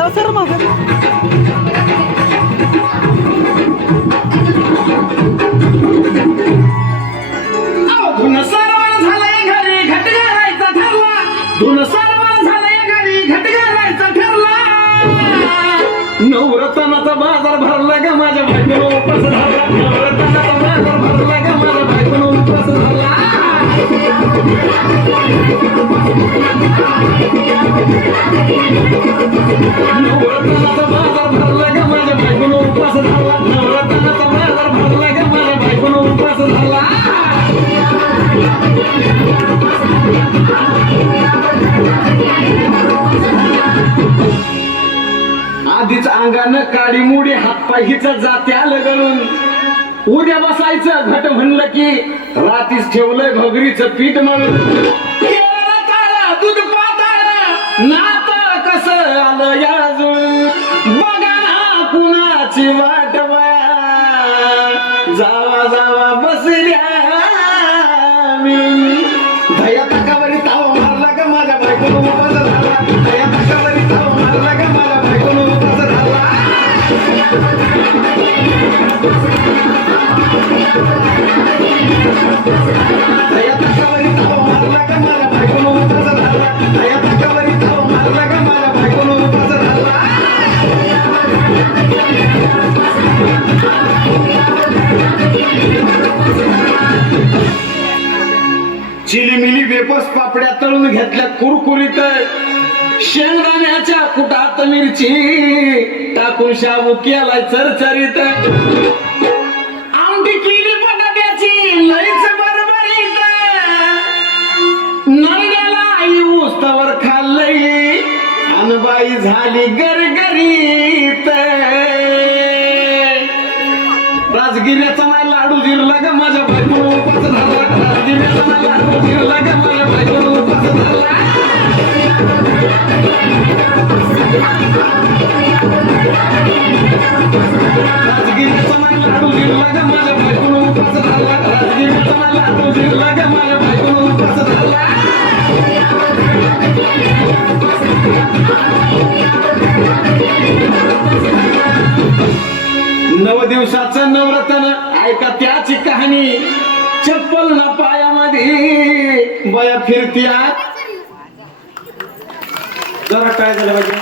जरा सर माग धुन सरवण झालंय घरी घट घालायचा ठरला धुन सरवण झालंय घरी घट घालायचा ठरला नवरत्नाचा बाजार भरला ग माझ्या बायकोला उपास झाला नवरत्नाचा बाजार भरला ग माझ्या बायकोला उपास झाला नवरत्नाचा बाजार भरला ग माझ्या बायकोला उपास झाला नवरत्नाचा बाजार भरला ग माझ्या बायकोला उपास झाला आधीच अंगानं काडी मुडी हातपाय हिचा जाते आलं गळून उद्या बसायचं घट म्हणलं की रातीच ठेवलंय भगरीचं पीठ म्हणून दूध पाताळ नात कसं आलं याजून बघा ना कुणाची वाट बया जावा जावा बसल्या मी दया तकावरी ताव मारला का माझ्या बायकोला उपास झाला दया तकावरी ताव मारला का माझ्या बायकोला उपास झाला दया तकावरी ताव मारला का माझ्या बायकोला उपास झाला दया तकावरी ताव मारला का माझ्या बायकोला उपास झाला चिलीमिली वेपस पापड्या तळून घेतल्या कुरकुरीत शेंगदाण्याच्या कुटात मिरची टाकून शाबू केलाय चरचरीत आमटी केली बटाट्याची लईच बरबरीत नरड्याला आई उस्तावर खाल्लंय अनबाई झाली गरगरीत राजगिऱ्याचा नाही लाडू जिरला ग माझ्या बायकोला उपास झाला राजगिऱ्याचा नाही लाडू जिरला ग माझ्या बायकोला उपास झाला राजगिऱ्याचा नाही लाडू जिरला ग माझ्या बायकोला उपास झाला राजगिऱ्याचा नाही लाडू जिरला ग माझ्या बायकोला उपास झाला नव दिवसाचं नवरत्न ऐका त्याची कहाणी चप्पल ना पायामध्ये बया फिरती आत जरा काय झालं पाहिजे